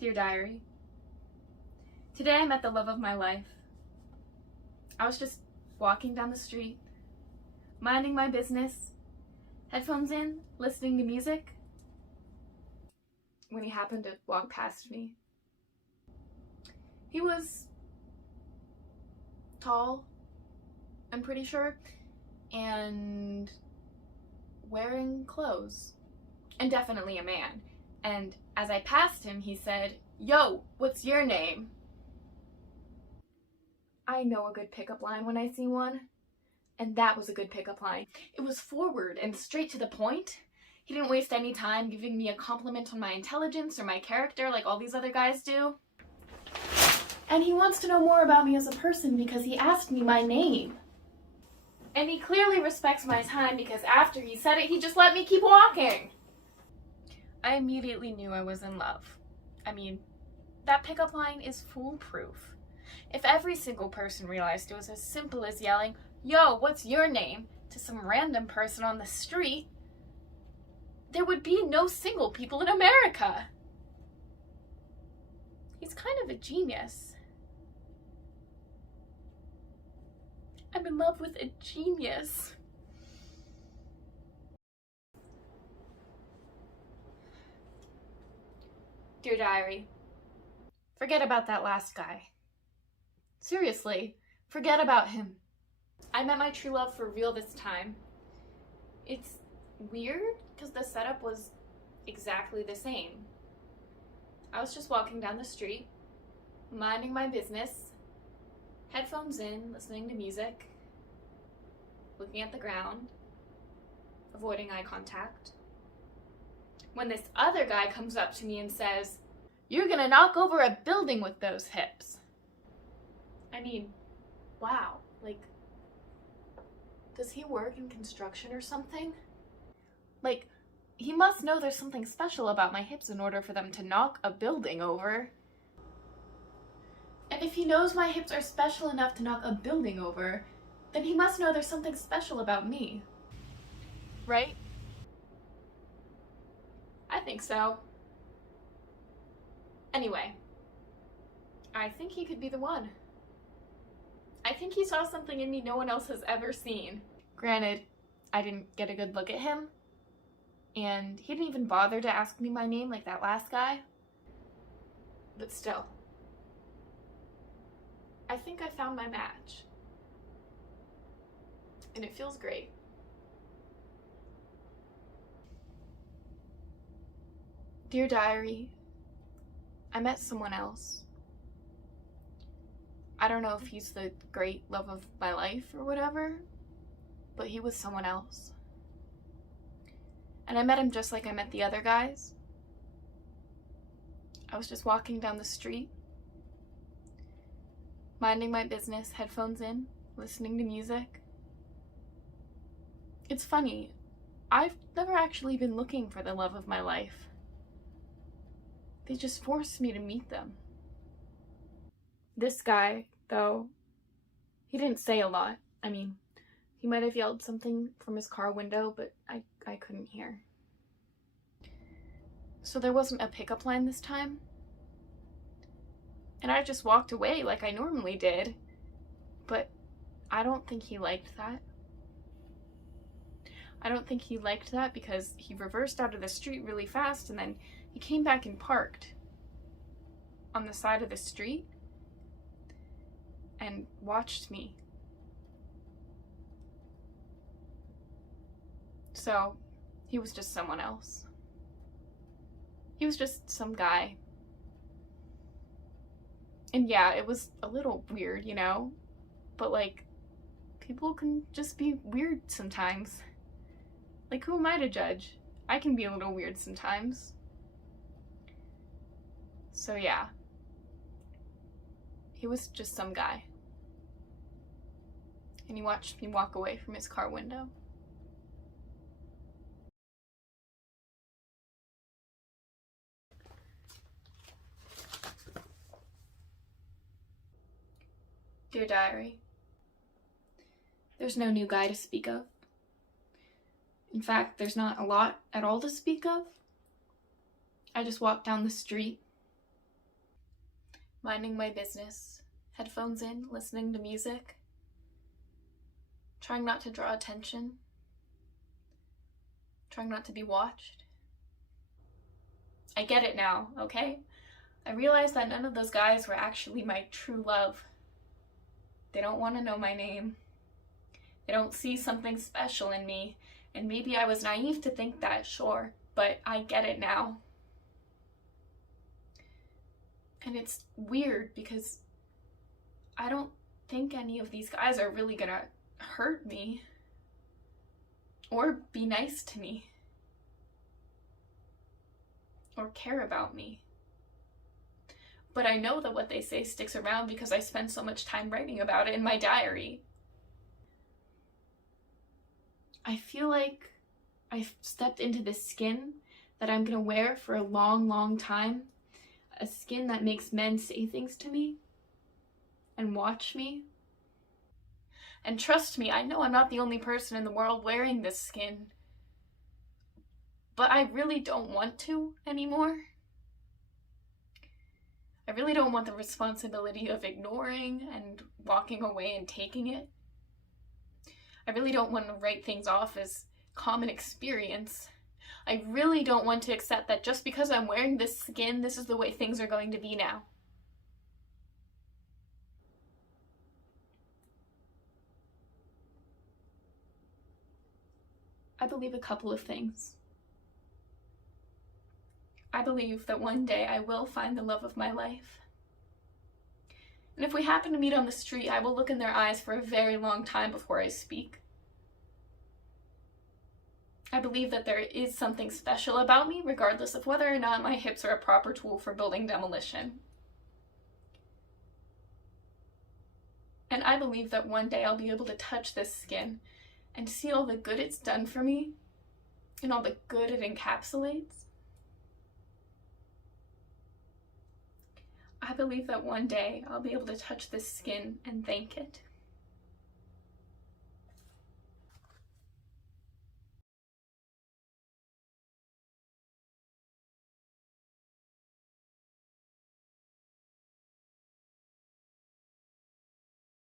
Dear Diary, today I met the love of my life. I was just walking down the street, minding my business, headphones in, listening to music, when he happened to walk past me. He was tall, I'm pretty sure, and wearing clothes, and definitely a man. And as I passed him, he said, "Yo, what's your name?" I know a good pickup line when I see one, and that was a good pickup line. It was forward and straight to the point. He didn't waste any time giving me a compliment on my intelligence or my character like all these other guys do. And he wants to know more about me as a person because he asked me my name. And he clearly respects my time because after he said it, he just let me keep walking. I immediately knew I was in love. I mean, that pickup line is foolproof. If every single person realized it was as simple as yelling, "Yo, what's your name?" to some random person on the street, there would be no single people in America. He's kind of a genius. I'm in love with a genius. Dear Diary, forget about that last guy. Seriously, forget about him. I met my true love for real this time. It's weird because the setup was exactly the same. I was just walking down the street, minding my business, headphones in, listening to music, looking at the ground, avoiding eye contact, when this other guy comes up to me and says, "You're gonna knock over a building with those hips." I mean, wow, like, does he work in construction or something? Like, he must know there's something special about my hips in order for them to knock a building over. And if he knows my hips are special enough to knock a building over, then he must know there's something special about me. Right? I think so. Anyway, I think he could be the one. I think he saw something in me no one else has ever seen. Granted, I didn't get a good look at him, and he didn't even bother to ask me my name like that last guy. But still, I think I found my match. And it feels great. Dear Diary, I met someone else. I don't know if he's the great love of my life or whatever, but he was someone else. And I met him just like I met the other guys. I was just walking down the street, minding my business, headphones in, listening to music. It's funny, I've never actually been looking for the love of my life. They just forced me to meet them. This guy, though, he didn't say a lot. I mean, he might have yelled something from his car window, but I couldn't hear. So there wasn't a pickup line this time. And I just walked away like I normally did. But I don't think he liked that. I don't think he liked that because he reversed out of the street really fast and then he came back and parked on the side of the street and watched me. So, he was just someone else. He was just some guy. And yeah, it was a little weird, you know? But like, people can just be weird sometimes. Like, who am I to judge? I can be a little weird sometimes. So yeah. He was just some guy. And he watched me walk away from his car window. Dear Diary, there's no new guy to speak of. In fact, there's not a lot at all to speak of. I just walked down the street, minding my business, headphones in, listening to music, trying not to draw attention, trying not to be watched. I get it now, okay? I realize that none of those guys were actually my true love. They don't want to know my name. They don't see something special in me, and maybe I was naive to think that, sure, but I get it now. And it's weird because I don't think any of these guys are really gonna hurt me or be nice to me or care about me. But I know that what they say sticks around because I spend so much time writing about it in my diary. I feel like I've stepped into this skin that I'm gonna wear for a long, long time. A skin that makes men say things to me and watch me. And trust me, I know I'm not the only person in the world wearing this skin. But I really don't want to anymore. I really don't want the responsibility of ignoring and walking away and taking it. I really don't want to write things off as common experience. I really don't want to accept that just because I'm wearing this skin, this is the way things are going to be now. I believe a couple of things. I believe that one day I will find the love of my life. And if we happen to meet on the street, I will look in their eyes for a very long time before I speak. I believe that there is something special about me, regardless of whether or not my hips are a proper tool for building demolition. And I believe that one day I'll be able to touch this skin and see all the good it's done for me and all the good it encapsulates. I believe that one day I'll be able to touch this skin and thank it.